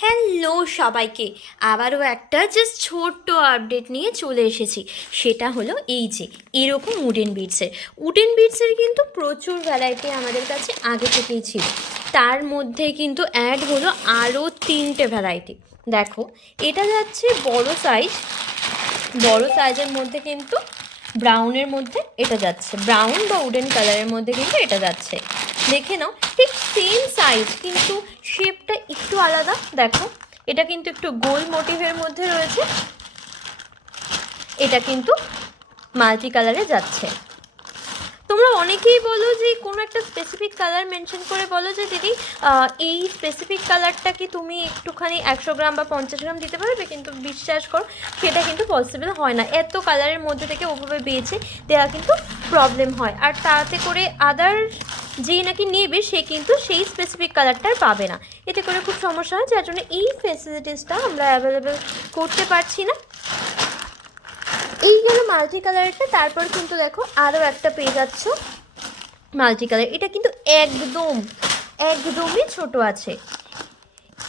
Hello সবাইকে, আবারও একটা জাস্ট ছোট্ট আপডেট নিয়ে চলে এসেছি। সেটা হলো এই যে এরকম উডেন বিডসের কিন্তু প্রচুর ভ্যারাইটি আমাদের কাছে আগে থেকেই ছিল। তার মধ্যে কিন্তু অ্যাড হলো আরও 3টে ভ্যারাইটি। দেখো, এটা যাচ্ছে বড় সাইজের মধ্যে, কিন্তু ব্রাউনের মধ্যে এটা যাচ্ছে, ব্রাউন বা উডেন কালারের মধ্যে কিন্তু এটা যাচ্ছে। দেখে নাও, ঠিক সেম সাইজ কিন্তু শেপটা একটু আলাদা। দেখো, এটা কিন্তু একটু গোল মোটিভের মধ্যে রয়েছে, এটা কিন্তু মাল্টি কালারে যাচ্ছে। তোমরা অনেকেই বলো যে কোনো একটা স্পেসিফিক কালার মেনশন করে বলো যে দিদি এই স্পেসিফিক কালারটা কি তুমি একটুখানি 100 গ্রাম বা 50 গ্রাম দিতে পারবে, কিন্তু বিশ্বাস করো সেটা কিন্তু পসিবল হয় না। এত কালারের মধ্যে থেকে ওভাবে বেছে দেওয়া কিন্তু প্রবলেম হয়, আর তাতে করে আদার যে নাকি নেবে সে কিন্তু সেই স্পেসিফিক কালারটার পাবে না, এতে করে খুব সমস্যা হয়, যার জন্য এই ফেসিলিটিসটা আমরা অ্যাভেলেবেল করতে পারছি না। এই গেল মাল্টি কালারটা। তারপর কিন্তু দেখো আরও একটা পেয়ে যাচ্ছ মাল্টি কালার, এটা কিন্তু একদমই ছোট আছে।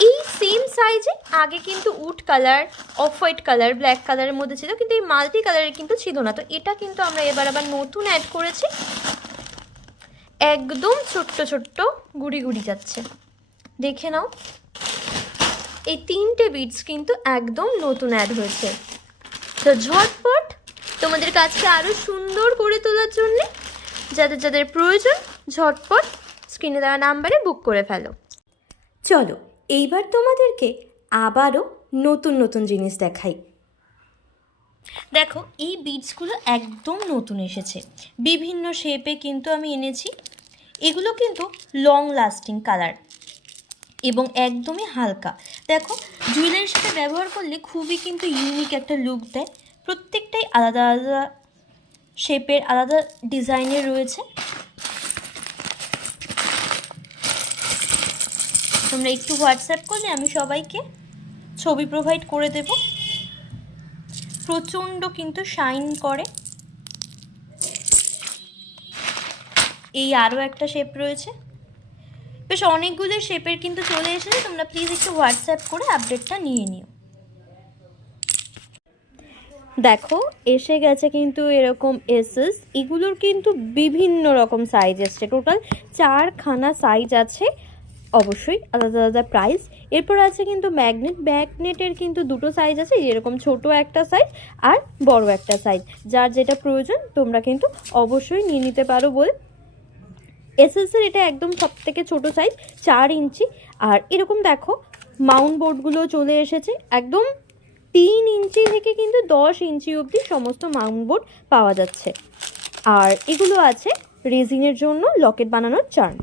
এই সেম সাইজে আগে কিন্তু would colour, off white colour, black কালারের মধ্যে ছিল, কিন্তু এই মাল্টি কালারের কিন্তু ছিল না। তো এটা কিন্তু আমরা এবার আবার নতুন অ্যাড করেছি, একদম ছোট্ট ছোট্ট গুড়ি গুড়ি যাচ্ছে। দেখে নাও, এই 3টে বিডস কিন্তু একদম নতুন অ্যাড হয়েছে। তো ঝটপট তোমাদের কাজকে আরও সুন্দর করে তোলার জন্যে যাদের যাদের প্রয়োজন ঝটপট স্ক্রিনে দেওয়া নাম্বারে বুক করে ফেলো। চলো এইবার তোমাদেরকে আবারও নতুন নতুন জিনিস দেখাই। দেখো, এই বিডসগুলো একদম নতুন এসেছে, বিভিন্ন শেপে কিন্তু আমি এনেছি। এগুলো কিন্তু লং লাস্টিং কালার এবং একদমই হালকা। দেখো, জুয়েলারির সাথে ব্যবহার করলে খুবই কিন্তু ইউনিক একটা লুক দেয়। প্রত্যেকটাই আলাদা আলাদা শেপের, আলাদা ডিজাইনের রয়েছে। তোমরা একটু হোয়াটসঅ্যাপ করলে আমি সবাইকে ছবি প্রোভাইড করে দেব। প্রচণ্ড কিন্তু শাইন করে। এই আরও একটা শেপ রয়েছে, বেশ অনেকগুলো শেপের কিন্তু চলে এসেছে। তোমরা প্লিজ একটু হোয়াটসঅ্যাপ করে আপডেটটা নিয়ে নিও। দেখো, এসে গেছে কিন্তু এরকম এসেস, এগুলোর কিন্তু বিভিন্ন রকম সাইজ এসছে, টোটাল 4খানা সাইজ আছে, অবশ্যই আলাদা আলাদা প্রাইস। এরপর আছে কিন্তু ম্যাগনেটের কিন্তু 2টো সাইজ আছে, যেরকম ছোট একটা সাইজ আর বড় একটা সাইজ। যার যেটা প্রয়োজন তোমরা কিন্তু অবশ্যই নিয়ে নিতে পারো বলে। এসএসের এটা একদম সব থেকে ছোটো সাইজ, 4 ইঞ্চি। আর এরকম দেখো মাউন্ট বোর্ডগুলো চলে এসেছে, একদম 3 ইঞ্চি থেকে কিন্তু 10 ইঞ্চি অবধি সমস্ত মাউন্ট বোর্ড পাওয়া যাচ্ছে। আর এগুলো আছে রেজিনের জন্য লকেট বানানোর চার্ম।